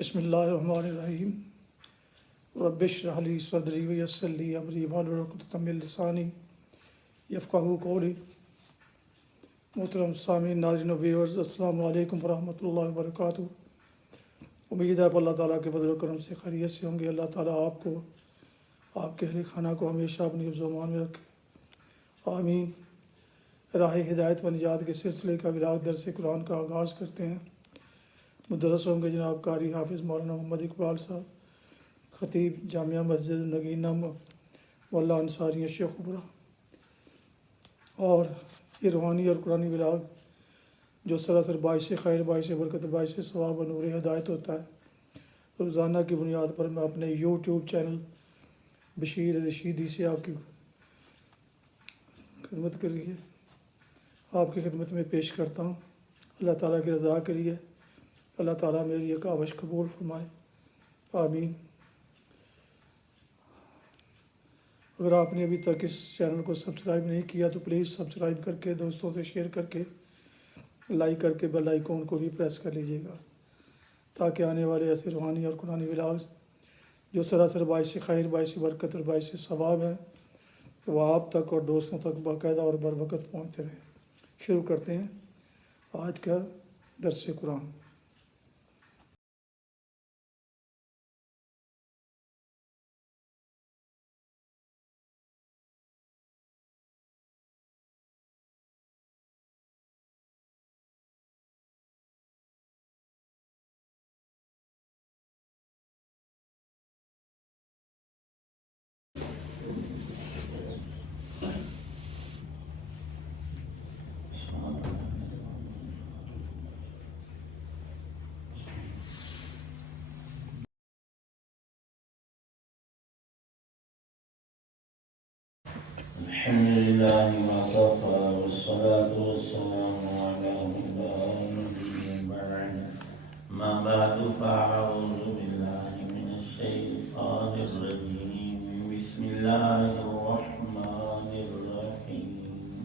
بسم اللہ الرحمن الرحیم رب اشرح لی صدری ویسر لی امری واحلل عقدۃ من لسانی یفقہوا قولی۔ محترم سامعین، ناظرین و ویورز، السلام علیکم ورحمۃ اللہ وبرکاتہ۔ امید ہے اللہ تعالیٰ کے فضل و کرم سے خیریت سے ہوں گے۔ اللہ تعالیٰ آپ کو، آپ کے اہل خانہ کو ہمیشہ اپنی حفظ و امان میں رکھے، آمین۔ راہ ہدایت و نجات کے سلسلے کا ولاغ درس قرآن کا آغاز کرتے ہیں۔ مدرس ہوں گے جناب قاری حافظ مولانا محمد اقبال صاحب، خطیب جامعہ مسجد نگینہ مولا انصاری شیخ پورہ، اور یہ روحانی اور قرآنی ولاغ جو سراسر باعث خیر، باعث برکت، باعث ثواب و نور ہدایت ہوتا ہے، روزانہ کی بنیاد پر میں اپنے یوٹیوب چینل بشیر رشیدی سے آپ کی خدمت کے لیے، آپ کی خدمت میں پیش کرتا ہوں۔ اللہ تعالیٰ کی رضا کے لیے اللہ تعالیٰ میری یہ کاوش قبول فرمائے، آمین۔ اگر آپ نے ابھی تک اس چینل کو سبسکرائب نہیں کیا تو پلیز سبسکرائب کر کے، دوستوں سے شیئر کر کے، لائک کر کے بیل آئیکن کو بھی پریس کر لیجیے گا، تاکہ آنے والے ایسے روحانی اور قرآنی ولاغ جو سراسر باعث خیر، باعث برکت اور باعث ثواب ہیں، وہ آپ تک اور دوستوں تک باقاعدہ اور بر وقت پہنچتے رہیں۔ شروع کرتے ہیں آج کا درس قرآن۔ الحمد لله وكفى والصلاة والسلام على من لا نبي بعد. ما بعد فأعوذ بالله من الشيطان الرجيم. بسم الله الرحمن الرحيم.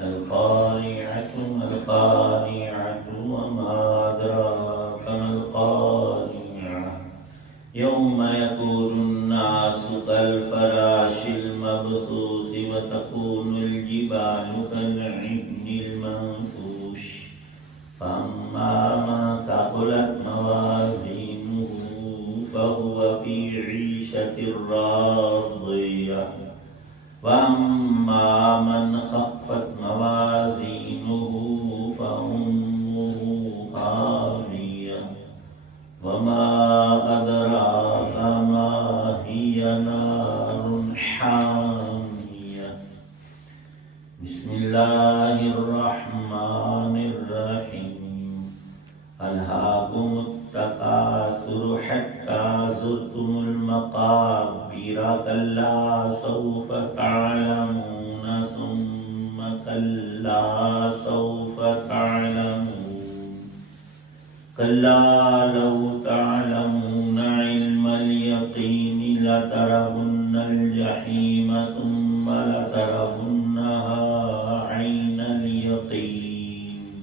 القارعة ما القارعة وما أدراك ما القارعة يوم يكون الناس كالفراش المبثوث وتكون الجبال كالعهن المنفوش فأما من ثقلت موازينه فهو في عيشة راضية وأما من خفت موازينه فأمه هاوية وما أدراك ما هي نار حامية. بسم الله الرحمن الرحيم. ألهاكم التكاثر حتى زرتم المقابر كلا سوف تعلمون ثم كلا سوف تعلمون كلا لو تعلمون علم اليقين لترون الجحيم ثم لترونها عين اليقين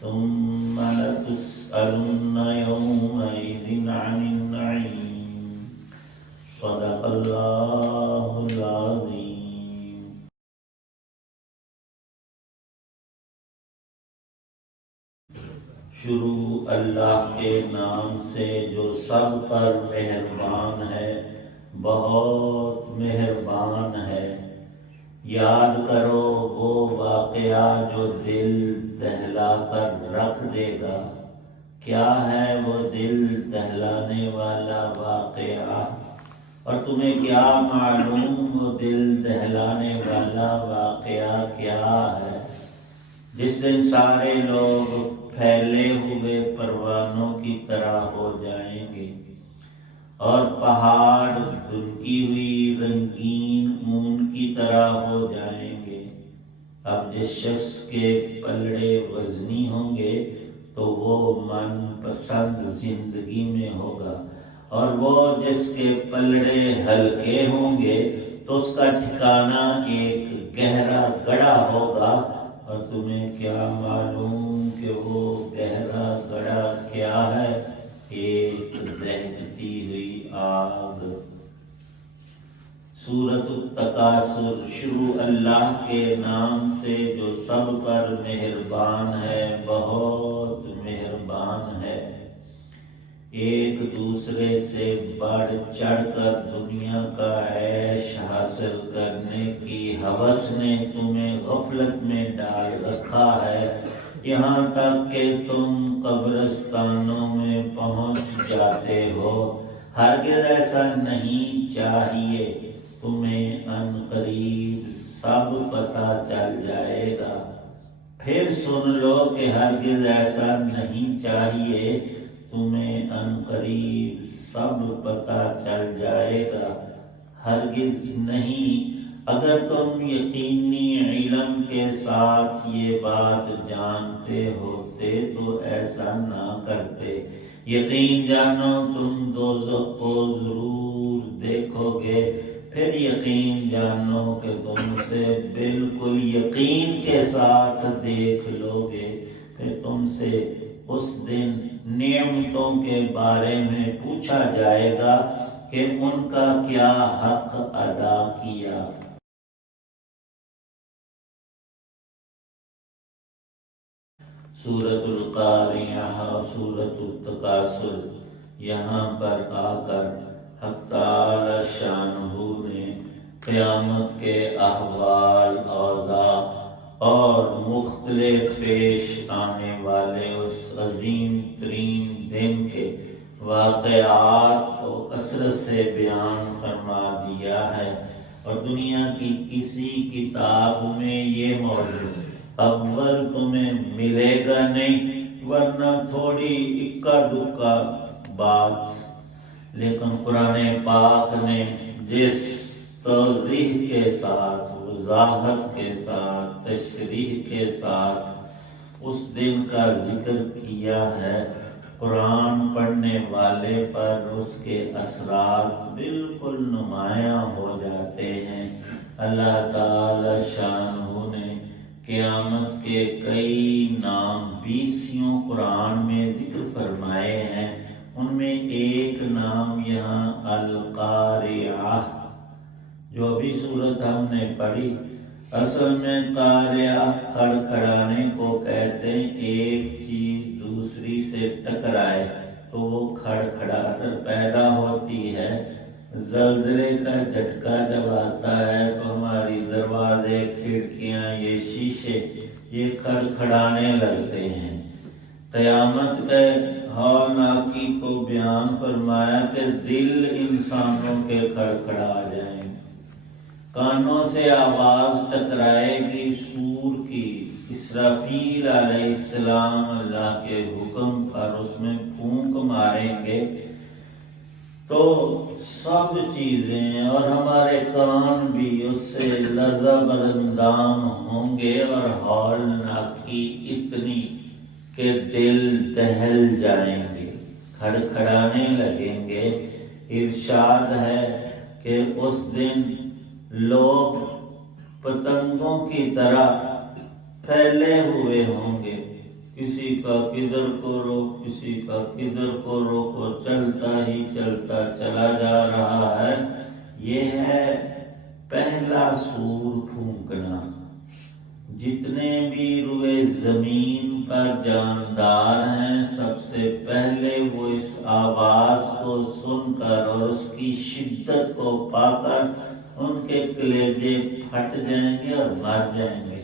ثم لتسألن يومئذ عن النعيم. صدق الله العظيم. شروع اللہ کے نام سے جو سب پر مہربان ہے، بہت مہربان ہے۔ یاد کرو وہ واقعہ جو دل دہلا کر رکھ دے گا۔ کیا ہے وہ دل دہلانے والا واقعہ؟ اور تمہیں کیا معلوم وہ دل دہلانے والا واقعہ کیا ہے؟ جس دن سارے لوگ پھیلے ہوئے پروانوں کی طرح ہو جائیں گے اور پہاڑ دھنکی ہوئی رنگین اون کی طرح ہو جائیں گے۔ اب جس شخص کے پلڑے وزنی ہوں گے تو وہ من پسند زندگی میں ہوگا، اور وہ جس کے پلڑے ہلکے ہوں گے تو اس کا ٹھکانہ ایک گہرا گڑھا ہوگا۔ اور تمہیں کیا معلوم کہ وہ گہرا گڑھا کیا ہے؟ ایک دہکتی ہوئی آگ۔ سورۃ التکاثر۔ شروع اللہ کے نام سے جو سب پر مہربان ہے، بہت مہربان ہے۔ ایک دوسرے سے بڑھ چڑھ کر دنیا کا عیش حاصل کرنے کی ہوس نے تمہیں غفلت میں ڈال رکھا ہے، یہاں تک کہ تم قبرستانوں میں پہنچ جاتے ہو۔ ہرگز ایسا نہیں چاہیے، تمہیں ان قریب سب پتہ چل جائے گا۔ پھر سن لو کہ ہرگز ایسا نہیں چاہیے، تمہیں ان قریب سب پتہ چل جائے گا۔ ہرگز نہیں، اگر تم یقینی علم کے ساتھ یہ بات جانتے ہوتے تو ایسا نہ کرتے۔ یقین جانو تم دوزخ کو ضرور دیکھو گے، پھر یقین جانو کہ تم اسے بالکل یقین کے ساتھ دیکھ لو گے۔ پھر تم سے اس دن نعمتوں کے بارے میں پوچھا جائے گا کہ ان کا کیا حق ادا کیا۔ سورۃ القاریہ، سورۃ التکاثر۔ یہاں پر آ کر حق تعالی شانہ نے قیامت کے احوال، اوضاع اور مختلف پیش آنے والے اس عظیم ترین دن کے واقعات کو کثرت سے بیان فرما دیا ہے، اور دنیا کی کسی کتاب میں یہ موضوع اول تمہیں ملے گا نہیں، ورنہ تھوڑی اکا دکا بات۔ لیکن قرآن پاک نے جس توضیح کے ساتھ، وضاحت کے ساتھ، تشریح کے ساتھ اس دن کا ذکر کیا ہے، قرآن پڑھنے والے پر اس کے اثرات بالکل نمایاں ہو جاتے ہیں۔ اللہ تعالی شانہ نے قیامت کے کئی نام 20 قرآن میں ذکر فرمائے ہیں، ان میں ایک نام یہاں القاریہ، جو بھی صورت ہم نے پڑھی، اصل میں قاریہ کھڑکھڑانے کو کہتے ہیں۔ ایک چیز دوسری سے ٹکرائے تو وہ کھڑکھڑا کر پیدا ہوتی ہے۔ زلزلے کا جھٹکا جب آتا ہے تو ہماری دروازے، کھڑکیاں، یہ شیشے یہ کھڑکھڑانے لگتے ہیں۔ قیامت کے ہولناکی کو بیان فرمایا کہ دل انسانوں کے کھڑکھڑا جائیں، کانوں سے آواز ٹکرائے گی سور کی۔ اسرافیل علیہ السلام اللہ کے حکم پر اس میں پھونک ماریں گے تو سب چیزیں اور ہمارے کان بھی اس سے لرزہ برندام ہوں گے، اور ہولناکی اتنی کہ دل دہل جائیں گے، کھڑکھڑانے لگیں گے۔ ارشاد ہے کہ اس دن لوگ پتنگوں کی طرح پھیلے ہوئے ہوں گے، کسی کا کدھر کو رخ، کسی کا کدھر کو رخ، اور چلتا ہی چلتا چلا جا رہا ہے۔ یہ ہے پہلا سور پھونکنا۔ جتنے بھی روئے زمین پر جاندار ہیں، سب سے پہلے وہ اس آواز کو سن کر اور اس کی شدت کو پا کر ان کے کلیجے پھٹ جائیں گے اور مر جائیں گے۔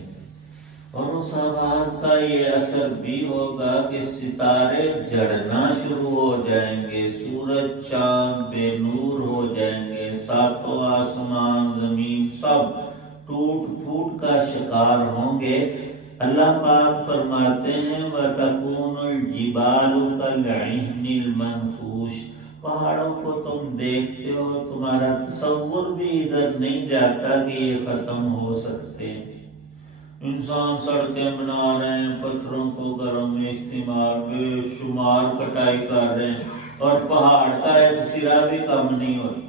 اور اس آواز کا یہ اثر بھی ہوگا کہ ستارے جڑنا شروع ہو جائیں گے، سورج چاند بے نور ہو جائیں گے، ساتوں آسمان زمین سب ٹوٹ پھوٹ کا شکار ہوں گے۔ اللہ پاک فرماتے ہیں وَتَكُونُ الْجِبَالُ كَالْعِهْنِ الْمَنْفُوشِ۔ پہاڑوں کو تم دیکھتے ہو، تمہارا تصور بھی ادھر نہیں جاتا کہ یہ ختم ہو سکتے ہیں۔ انسان سڑکیں بنا رہے ہیں، پتھروں کو گھروں میں استعمال، بے شمار کٹائی کر رہے ہیں، اور پہاڑ کا ایک سرا بھی کم نہیں ہوتا۔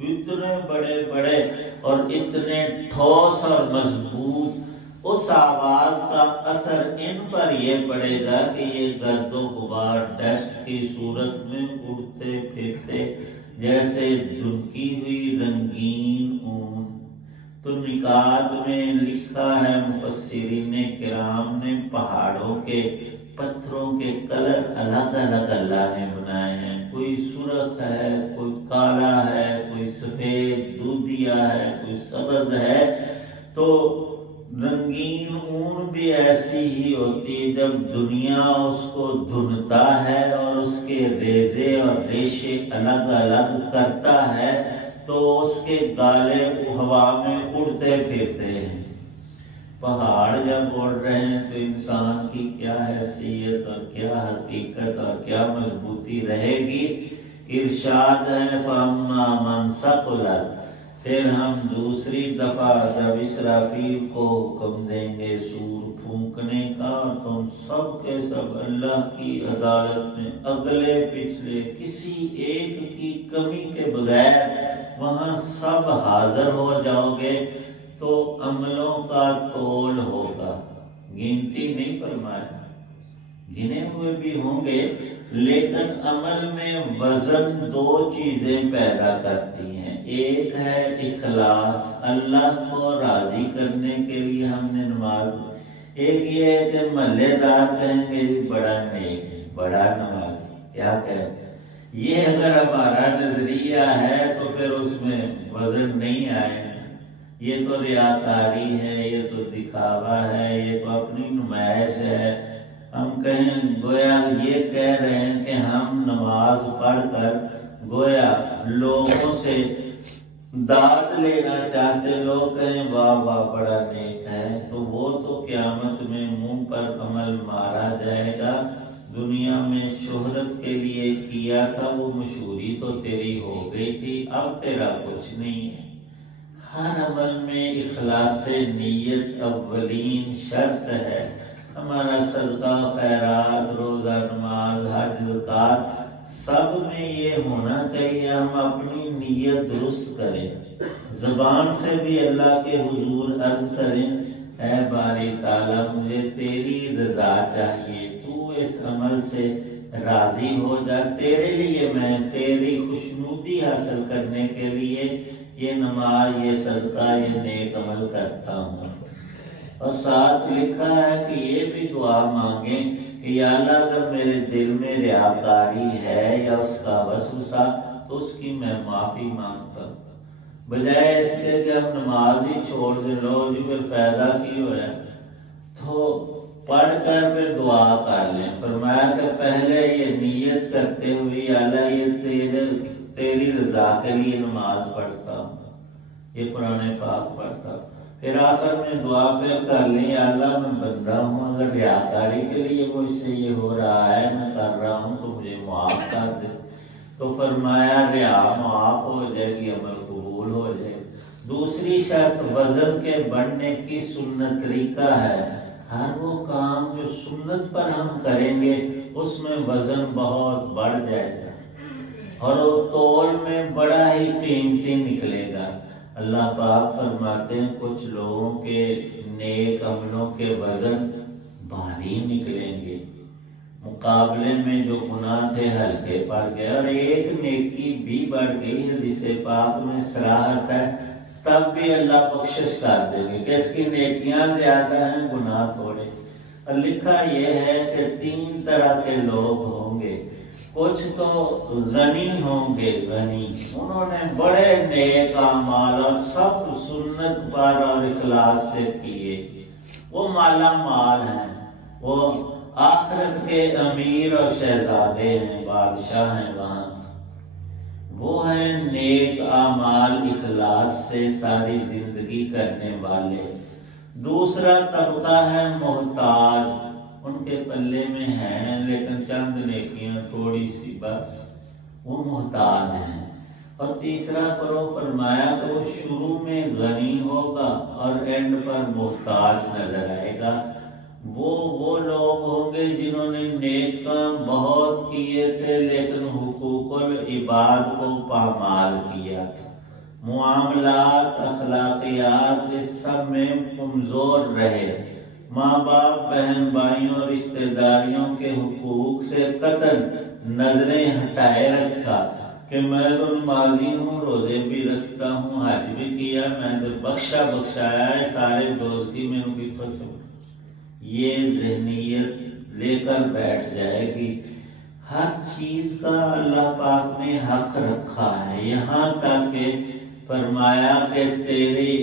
اتنے بڑے بڑے اور اتنے ٹھوس اور مضبوط اس آواز کا اثر ان پر یہ پڑے گا کہ یہ گرد و غبار ڈسٹ کی صورت میں اڑتے پھرتے جیسے دھنکی ہوئی رنگین اون۔ تو نکات میں لکھا ہے مفسرین کرام نے پہاڑوں کے پتھروں کے کلر الگ الگ اللہ نے بنائے ہیں، کوئی سرخ ہے، کوئی کالا ہے، کوئی سفید دودھیا ہے، کوئی سبز ہے۔ تو رنگین اون بھی ایسی ہی ہوتی ہے، جب دنیا اس کو دھنتا ہے اور اس کے ریزے اور ریشے الگ الگ کرتا ہے تو اس کے گالے ہوا میں اڑتے پھرتے ہیں۔ پہاڑ جب اڑ رہے ہیں تو انسان کی کیا حیثیت اور کیا حقیقت اور کیا مضبوطی رہے گی۔ ارشاد ہے فَأَمَّا مَنْ ثَقُلَتْ، پھر ہم دوسری دفعہ جب اسرافیل کو حکم دیں گے سور پھونکنے کا، تم سب کے سب اللہ کی عدالت میں اگلے پچھلے کسی ایک کی کمی کے بغیر وہاں سب حاضر ہو جاؤ گے، تو عملوں کا تول ہوگا۔ گنتی نہیں فرمایا، گنے ہوئے بھی ہوں گے، لیکن عمل میں وزن دو چیزیں پیدا کرتی ہیں۔ ایک ہے اخلاص، اللہ کو راضی کرنے کے لیے ہم نے نماز، ایک یہ ہے کہ محلے دار کہیں گے بڑا نیک ہے، بڑا نمازی، کیا کہیں۔ یہ اگر ہمارا نظریہ ہے تو پھر اس میں وزن نہیں آئے گا۔ یہ تو ریاکاری ہے، یہ تو دکھاوا ہے، یہ تو اپنی نمائش ہے۔ ہم کہیں گویا یہ کہہ رہے ہیں کہ ہم نماز پڑھ کر گویا لوگوں سے داد لینا چاہتے، لوگ کہیں واہ واہ بڑا نیک ہے، تو وہ تو قیامت میں منہ پر عمل مارا جائے گا۔ دنیا میں شہرت کے لیے کیا تھا، وہ مشہوری تو تیری ہو گئی تھی، اب تیرا کچھ نہیں ہے۔ ہر عمل میں اخلاص نیت اولین شرط ہے۔ ہمارا صدقہ خیرات، روزہ نماز، حج زکوٰۃ، سب میں یہ ہونا چاہیے ہم اپنی نیت درست کریں، زبان سے بھی اللہ کے حضور عرض کریں اے باری تعالیٰ مجھے تیری رضا چاہیے، تو اس عمل سے راضی ہو جا، تیرے لیے میں تیری خوشنودی حاصل کرنے کے لیے یہ نماز، یہ صدقہ، یہ نیک عمل کرتا ہوں۔ اور ساتھ لکھا ہے کہ یہ بھی دعا مانگیں کہ یا اللہ اگر میرے دل میں ریاکاری ہے یا اس کا وسوسہ تو اس کی میں معافی مانگتا ہوں، بجائے اس کے کہ ہم نماز ہی چھوڑ دیں، لو جی پھر فائدہ کی ہوا ہے۔ تو پڑھ کر پھر دعا کر لیں۔ فرمایا کہ پہلے یہ نیت کرتے ہوئے یا اللہ یہ تیری رضا کے لیے نماز پڑھتا ہوں، یہ قرآن پاک پڑھتا ہوں، پھر آخر میں دعا پھر کر لیں یا اللہ میں بندہ ہوں، اگر ریاکاری کے لیے مجھ سے یہ ہو رہا ہے، میں کر رہا ہوں، تو مجھے معاف کر دے۔ تو فرمایا ریا معاف ہو جائے گی، عمل قبول ہو جائے گی۔ دوسری شرط وزن کے بڑھنے کی سنت طریقہ ہے، ہر وہ کام جو سنت پر ہم کریں گے اس میں وزن بہت بڑھ جائے گا اور وہ تول میں بڑا ہی قیمتی نکلے گا۔ اللہ پاک فرماتے ہیں کچھ لوگوں کے نیک عملوں کے وزن بھاری نکلیں گے، مقابلے میں جو گناہ تھے ہلکے پڑ گئے، اور ایک نیکی بھی بڑھ گئی ہے جس پاک میں صراحت ہے، تب بھی اللہ بخشش کر دیں گے کہ اس کی نیکیاں زیادہ ہیں، گناہ تھوڑے۔ اور لکھا یہ ہے کہ 3 طرح کے لوگ ہوں گے، کچھ تو غنی ہوں گے، غنی، انہوں نے بڑے نیک اعمال اور سب سنت پر اور اخلاص سے کیے، وہ مالا مال ہیں، وہ آخرت کے امیر اور شہزادے ہیں، بادشاہ ہیں وہاں، وہ ہیں نیک اعمال اخلاص سے ساری زندگی کرنے والے۔ دوسرا طبقہ ہے محتاج، ان کے پلے میں ہیں لیکن چند نیکیاں تھوڑی سی بس، وہ محتاج ہیں۔ اور تیسرا کرو فرمایا کہ وہ شروع میں غنی ہوگا اور اینڈ پر محتاج نظر آئے گا۔ وہ لوگ ہوں گے جنہوں نے نیک کام بہت کیے تھے لیکن حقوق العباد کو پامال کیا تھا، معاملات اخلاقیات اس سب میں کمزور رہے، ماں باپ بہن بھائیوں رشتہ داریوں کے حقوق سے قطعاً نظریں ہٹائے رکھا کہ میں تو نمازی ہوں، روزے بھی رکھتا ہوں، حج بھی کیا، میں تو بخشایا ہے، سارے دوست کی میں نے یہ ذہنیت لے کر بیٹھ جائے گی۔ ہر چیز کا اللہ پاک نے حق رکھا ہے، یہاں تک کہ فرمایا کہ تیری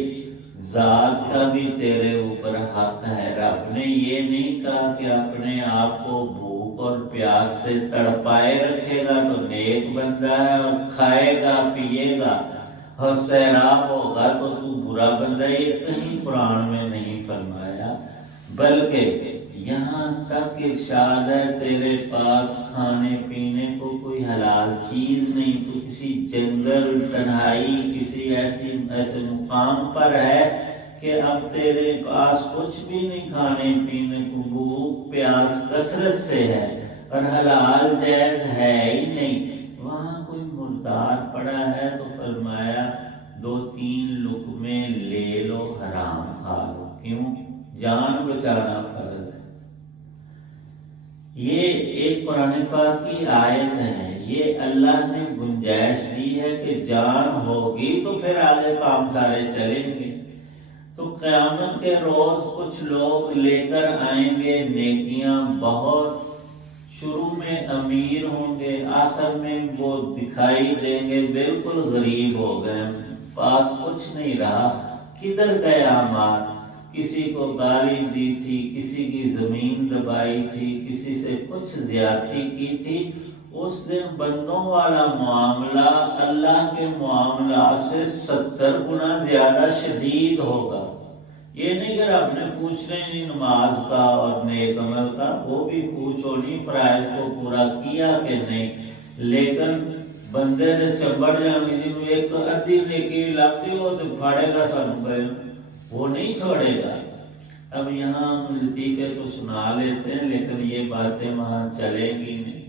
ذات کا بھی تیرے اوپر حق ہے۔ رب نے یہ نہیں کہا کہ اپنے آپ کو بھوک اور پیاس سے تڑپائے رکھے گا تو نیک بندہ ہے، اور کھائے گا پیے گا اور سیراب ہوگا تو برا بندہ ہے، یہ کہیں قرآن میں نہیں فرمایا، بلکہ یہاں تک ارشاد ہے تیرے پاس کھانے پینے کو کوئی حلال چیز نہیں، تو کسی جنگل تنہائی کسی ایسے مقام پر ہے کہ اب تیرے پاس کچھ بھی نہیں، کھانے پینے کو بھوک پیاس کثرت سے ہے اور حلال جائز ہے ہی نہیں، وہاں کوئی مردار پڑا ہے تو فرمایا 2-3 لقمے لے لو، حرام کھا لو، کیوں؟ جان بچانا فرض ہے۔ یہ ایک قرآن پاک کی آیت ہے، یہ اللہ نے گنجائش دی ہے کہ جان ہوگی تو پھر آگے کام سارے چلیں گے۔ تو قیامت کے روز کچھ لوگ لے کر آئیں گے نیکیاں بہت، شروع میں امیر ہوں گے، آخر میں وہ دکھائی دیں گے بالکل غریب ہو گئے، پاس کچھ نہیں رہا، کدھر گئے اعمال؟ کسی کو گالی دی تھی، کسی کی زمین دبائی تھی، کسی سے کچھ زیادتی کی تھی، اس دن بندوں والا معاملہ اللہ کے معاملات سے 70 گنا زیادہ شدید ہوگا۔ یہ نہیں کہ رب نے پوچھنا ہی نہیں نماز کا اور نیک عمل کا، وہ بھی پوچھو نہیں فرائض کو پورا کیا کہ نہیں، لیکن بندے نے چبڑ جانے جن میں ایک ادھی نیکی لگتی ہو تو پھاڑے گا سانو کرے، وہ نہیں چھوڑے گا۔ اب یہاں لطیفے تو سنا لیتے ہیں لیکن یہ باتیں وہاں چلے گی نہیں۔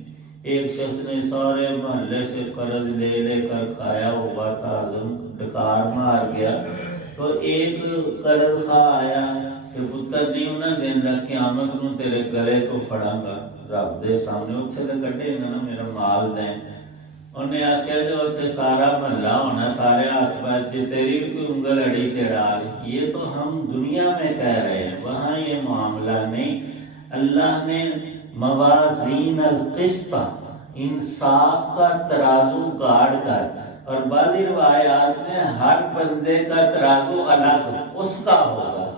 ایک شخص نے سارے محلے سے قرض لے کر کھایا ہوا تھا، ڈکار مار گیا، تو ایک قرض خواہ آیا کہ پتر نہیں انہیں دینا، قیامت نو تیرے گلے تو پھڑاں گا رب دے سامنے، اتھے تو کٹے گا نا میرا مال دیں۔ انہیں آخیا کہ اتنے سارا محلہ ہونا، سارے ہاتھ پیر جی تیری بھی کوئی انگل اڑی تیڑا لی، یہ تو ہم دنیا میں کہہ رہے ہیں، وہاں یہ معاملہ نہیں۔ اللہ نے موازین القسط، انصاف کا ترازو گاڑ کر، اور بعضی روایات میں ہر بندے کا ترازو الگ اس کا ہوگا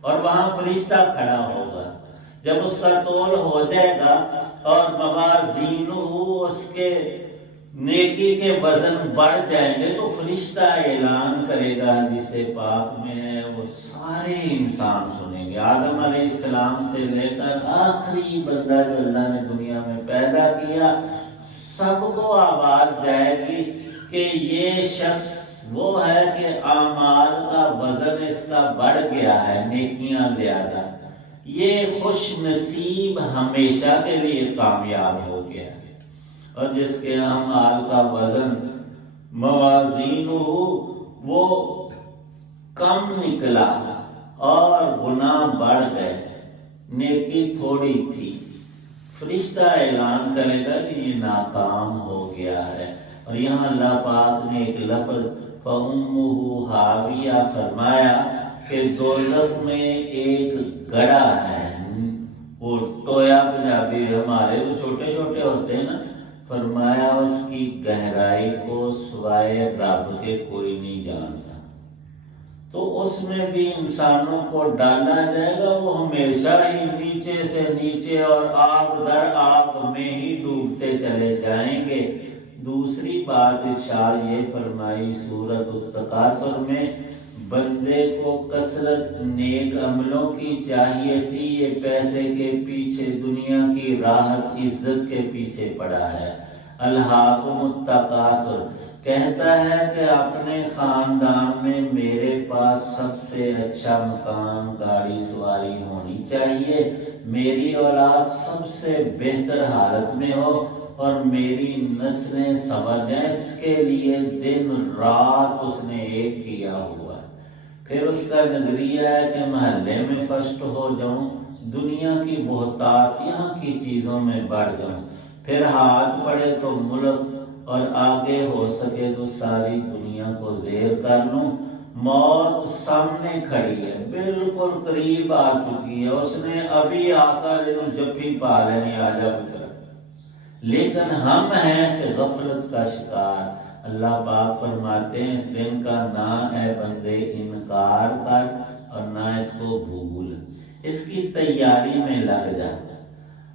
اور وہاں فرشتہ کھڑا ہوگا، جب اس کا تول ہو جائے گا اور موازینہ اس کے نیکی کے وزن بڑھ جائیں گے تو فرشتہ اعلان کرے گا، جسے پاک میں ہے وہ سارے انسان سنیں گے، آدم علیہ السلام سے لے کر آخری بندہ جو اللہ نے دنیا میں پیدا کیا، سب کو آواز جائے گی کہ یہ شخص وہ ہے کہ اعمال کا وزن اس کا بڑھ گیا ہے، نیکیاں زیادہ، یہ خوش نصیب ہمیشہ کے لیے کامیاب ہو گیا ہے، اور جس کے اعمال کا وزن موازین وہ کم نکلا اور گناہ بڑھ گئے، نیکی تھوڑی تھی، فرشتہ اعلان کرے گا کہ یہ ناکام ہو گیا ہے۔ اور یہاں اللہ پاک نے ایک لفظ فَأُمُّهُ حَاوِيَةٌ فرمایا کہ دوزخ میں ایک گڑھا ہے، وہ ٹویا پنجابی ہمارے تو چھوٹے چھوٹے ہوتے ہیں نا، فرمایا اس کی گہرائی کو سوائے رب کے کوئی نہیں جانتا، تو اس میں بھی انسانوں کو ڈالا جائے گا، وہ ہمیشہ ہی نیچے سے نیچے اور آگ در آگ میں ہی ڈوبتے چلے جائیں گے۔ دوسری بات ارشاد یہ فرمائی سورۃ التکاثر میں، بندے کو کثرت نیک عملوں کی چاہیے تھی، یہ پیسے کے پیچھے، دنیا کی راحت عزت کے پیچھے پڑا ہے۔ الہاکم التکاثر کہتا ہے کہ اپنے خاندان میں میرے پاس سب سے اچھا مکان، گاڑی سواری ہونی چاہیے، میری اولاد سب سے بہتر حالت میں ہو، اور میری نسلیں سنور جائیں، اس کے لیے دن رات اس نے ایک کیا ہوا ہے۔ پھر اس کا نظریہ ہے کہ محلے میں فرسٹ ہو جاؤں، دنیا کی بہتات یہاں کی چیزوں میں بڑھ جاؤں، پھر ہاتھ پڑے تو ملک اور آگے ہو سکے تو ساری دنیا کو زیر کر لوں۔ موت سامنے کھڑی ہے، بالکل قریب آ چکی ہے، اس نے ابھی آ کر جفی پا لینی، آ جا پتر، لیکن ہم ہیں کہ غفلت کا شکار۔ اللہ پاک فرماتے ہیں اس دن کا نہ اے بندے انکار کر اور نہ اس کو بھول، اس کی تیاری میں لگ جا۔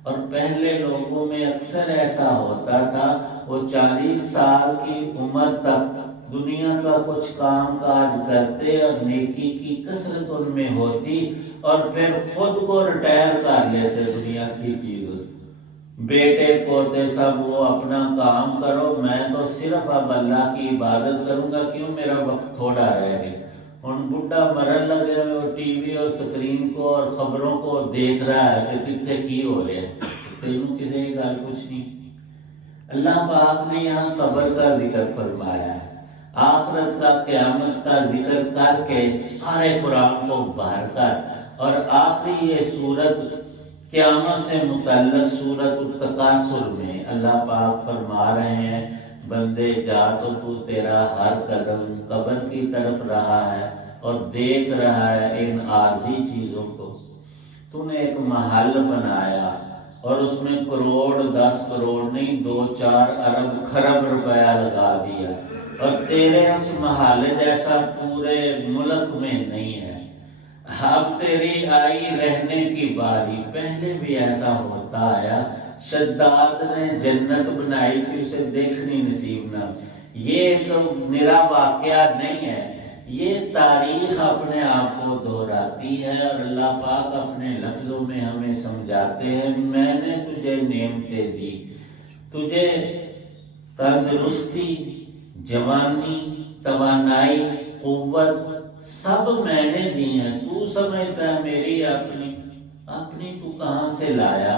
اور پہلے لوگوں میں اکثر ایسا ہوتا تھا، وہ 40 سال کی عمر تک دنیا کا کچھ کام کاج کرتے اور نیکی کی کثرت ان میں ہوتی، اور پھر خود کو ریٹائر کر لیتے دنیا کی چیزوں، بیٹے پوتے سب وہ اپنا کام کرو، میں تو صرف اب اللہ کی عبادت کروں گا، کیوں میرا وقت تھوڑا رہ گیا۔ ہن بڈھا مرن لگے ہوئے وہ ٹی وی اور سکرین کو اور خبروں کو دیکھ رہا ہے کہ کتنے کی ہو رہے ہیں، تینوں کسی کی گل کچھ نہیں۔ اللہ پاک نے یہاں قبر کا ذکر فرمایا ہے، آخرت کا قیامت کا ذکر کر کے سارے قرآن کو بھر کر، اور آخری یہ سورت قیامت سے متعلق سورت التکاثر میں اللہ پاک فرما رہے ہیں، بندے جا تو تیرا ہر قدم قبر کی طرف رہا ہے اور دیکھ رہا ہے ان عارضی چیزوں کو۔ تو نے ایک محل بنایا اور اس میں کروڑ 10 کروڑ نہیں 2-4 ارب خرب روپیہ لگا دیا، اور تیرے اس محل جیسا پورے ملک میں نہیں ہے۔ اب تیری آئی رہنے کی باری، پہلے بھی ایسا ہوتا آیا، شداد نے جنت بنائی تھی، اسے دیکھنی نصیب نہ، یہ ایک نرا واقعہ نہیں ہے، یہ تاریخ اپنے آپ کو دہراتی ہے، اور اللہ پاک اپنے لفظوں میں ہمیں سمجھاتے ہیں، میں نے تجھے نعمتیں دی، تجھے تندرستی، جوانی، توانائی، قوت سب میں نے دی ہیں، تو سمجھتا ہے میری اپنی تو کہاں سے لایا،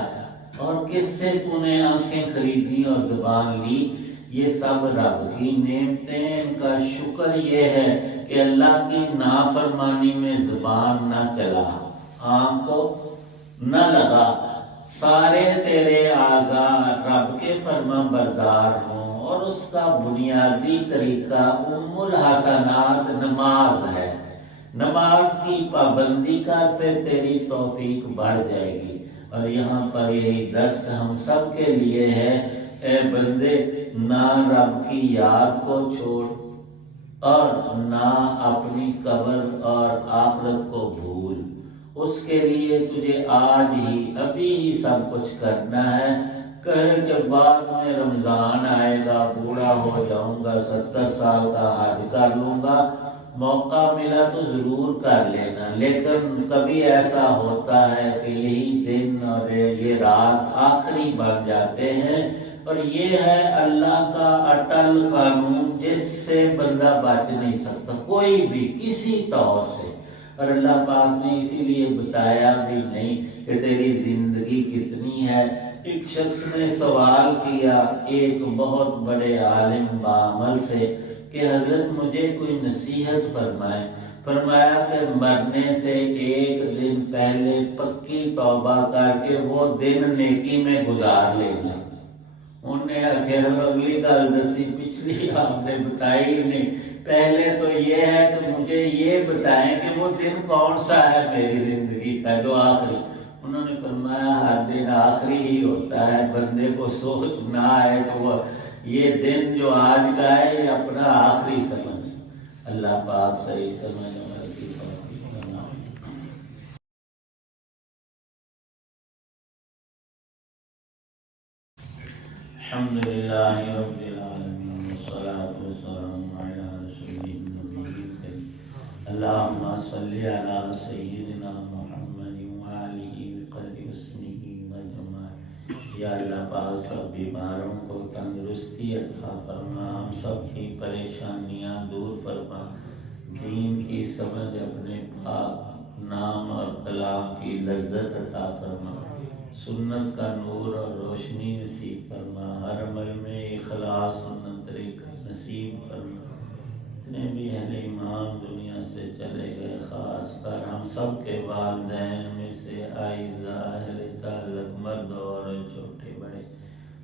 اور کس سے تو نے آنکھیں خریدی اور زبان لی؟ یہ سب رب کی نعمتیں، ان کا شکر یہ ہے کہ اللہ کی نافرمانی میں زبان نہ چلا، آنکھ کو نہ لگا، سارے تیرے اعضاء رب کے فرما بردار ہوں۔ اور اس کا بنیادی طریقہ ام الحسنات نماز ہے، نماز کی پابندی کر، پھر تیری توفیق بڑھ جائے گی۔ اور یہاں پر یہی درس ہم سب کے لیے ہے، اے بندے نہ رب کی یاد کو چھوڑ اور نہ اپنی قبر اور آخرت کو بھول، اس کے لیے تجھے آج ہی ابھی ہی سب کچھ کرنا ہے۔ کہے کہ بعد میں رمضان آئے گا، بوڑھا ہو جاؤں گا، 70 سال کا حج کر لوں گا، موقع ملا تو ضرور کر لینا، لیکن کبھی ایسا ہوتا ہے کہ یہی دن اور یہ رات آخری بن جاتے ہیں، اور یہ ہے اللہ کا اٹل قانون جس سے بندہ بچ نہیں سکتا کوئی بھی کسی طور سے۔ اور اللہ پاک نے اسی لیے بتایا بھی نہیں کہ تیری زندگی کتنی ہے۔ ایک شخص نے سوال کیا ایک بہت بڑے عالم بعمل سے کہ حضرت مجھے کوئی نصیحت فرمائے، فرمایا کہ مرنے سے ایک دن پہلے پکی توبہ کر کے وہ دن نیکی میں گزار لینا۔ انہوں نے اگلی گل دسی، پچھلی آپ نے بتائی نہیں، پہلے تو یہ ہے کہ مجھے یہ بتائیں کہ وہ دن کون سا ہے میری زندگی کا جو آخری۔ انہوں نے فرمایا ہر دن آخری ہی ہوتا ہے، بندے کو سوچ نہ آئے تو وہ یہ دن جو آج کا ہے یہ اپنا آخری سمجھ۔ اللہ پاک صحیح سمجھ کی توفیق بنائے۔ الحمدللہ رب العالمین والصلاة والسلام علی رسول النبی، اللہم صلی علی سیدنا محمد وآلہ بقدر اسمہ وجمال۔ یا اللہ پاک سب بیماروں کو تندرستی عطا فرما، ہم سب کی پریشانیاں دور فرما، دین کی سمجھ اپنے پاک نام اور کلام کی لذت عطا فرما، سنت کا نور اور روشنی نصیب فرما، ہر عمل میں اخلاص سنت طریقہ نصیب فرما۔ جتنے بھی اہل ایمان دنیا سے چلے گئے، خاص کر ہم سب کے والدین میں سے اعزاء اہل تعلق مرد اور چھوٹے بڑے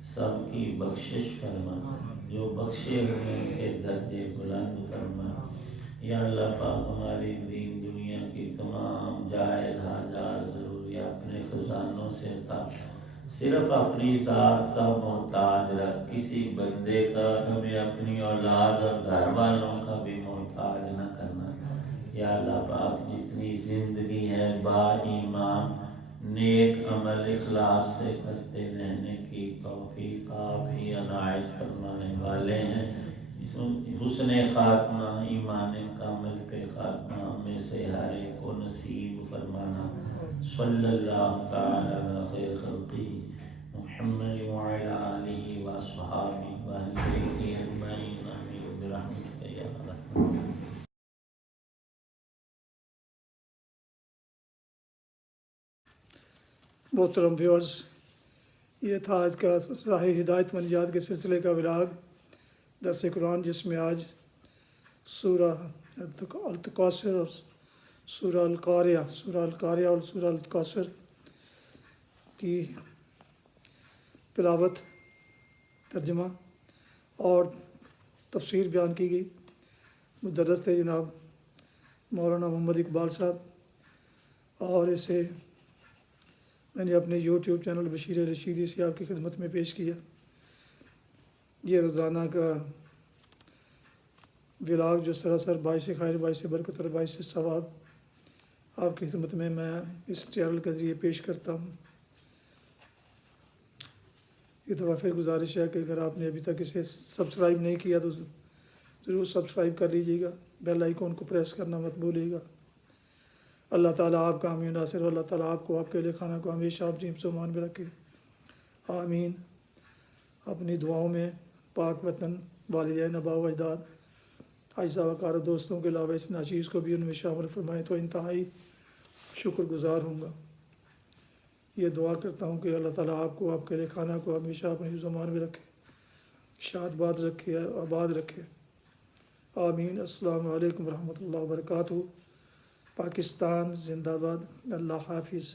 سب کی بخشش فرما، جو بخشے ہوئے ان کے درجے بلند فرما۔ یا اللہ پاک ہماری دین دنیا کی تمام جائز حاجات ضروریات اپنے خزانوں سے عطا، صرف اپنی ذات کا محتاج رکھ، کسی بندے کا ہمیں اپنی اولاد اور گھر والوں کا بھی محتاج نہ کرنا۔ یا اللہ پاک جتنی زندگی ہے با ایمان نیک عمل اخلاص سے کرتے رہنے کی توفیق آپ ہی عنایت فرمانے والے ہیں۔ حسن خاتمہ ایمان کامل پہ خاتمہ میں سے ہر ایک کو نصیب فرمانا۔ صلی اللہ تعالی علی خیر خلقہ محمد وعلی آلہ وصحابہ واہل بیتہ اجمعین آمین برحمتک یا ارحم۔ محترم ویورز، یہ تھا آج کا راہ ہدایت و نجات کے سلسلے کا ولاگ درس قرآن، جس میں آج سورہ التکاثر اور سورہ القاریہ اور سورہ التکاثر کی تلاوت، ترجمہ اور تفسیر بیان کی گئی۔ مدرس تھے جناب مولانا محمد اقبال صاحب، اور اسے میں نے اپنے یوٹیوب چینل بشیر رشیدی سے آپ کی خدمت میں پیش کیا۔ یہ روزانہ کا ولاگ جو سراسر باعث خیر، باعث برکت اور باعث ثواب آپ کی خدمت میں اس چینل کے ذریعے پیش کرتا ہوں۔ یہ دفعہ پھر گزارش ہے کہ اگر آپ نے ابھی تک اسے سبسکرائب نہیں کیا تو ضرور سبسکرائب کر لیجیے گا، بیل آئیکن کو پریس کرنا مت بھولیے گا۔ اللہ تعالیٰ آپ کا حامی و ناصر ہو، اللہ تعالیٰ آپ کو، آپ کے اہل خانہ کو ہمیشہ اپنی حفظ و امان میں رکھے، آمین۔ اپنی دعاؤں میں پاک وطن، والدین، آباء و اجداد، اعزاء وقار دوستوں کے علاوہ اس ناچیز کو بھی ان میں شامل فرمائیں تو انتہائی شکر گزار ہوں گا۔ یہ دعا کرتا ہوں کہ اللہ تعالیٰ آپ کو، آپ کے اہل خانہ کو ہمیشہ اپنی حفظ و امان میں رکھے، شاد باد رکھے، آباد رکھے، آمین۔ السلام علیکم ورحمۃ اللہ وبرکاتہ۔ پاکستان زندہ باد۔ اللہ حافظ۔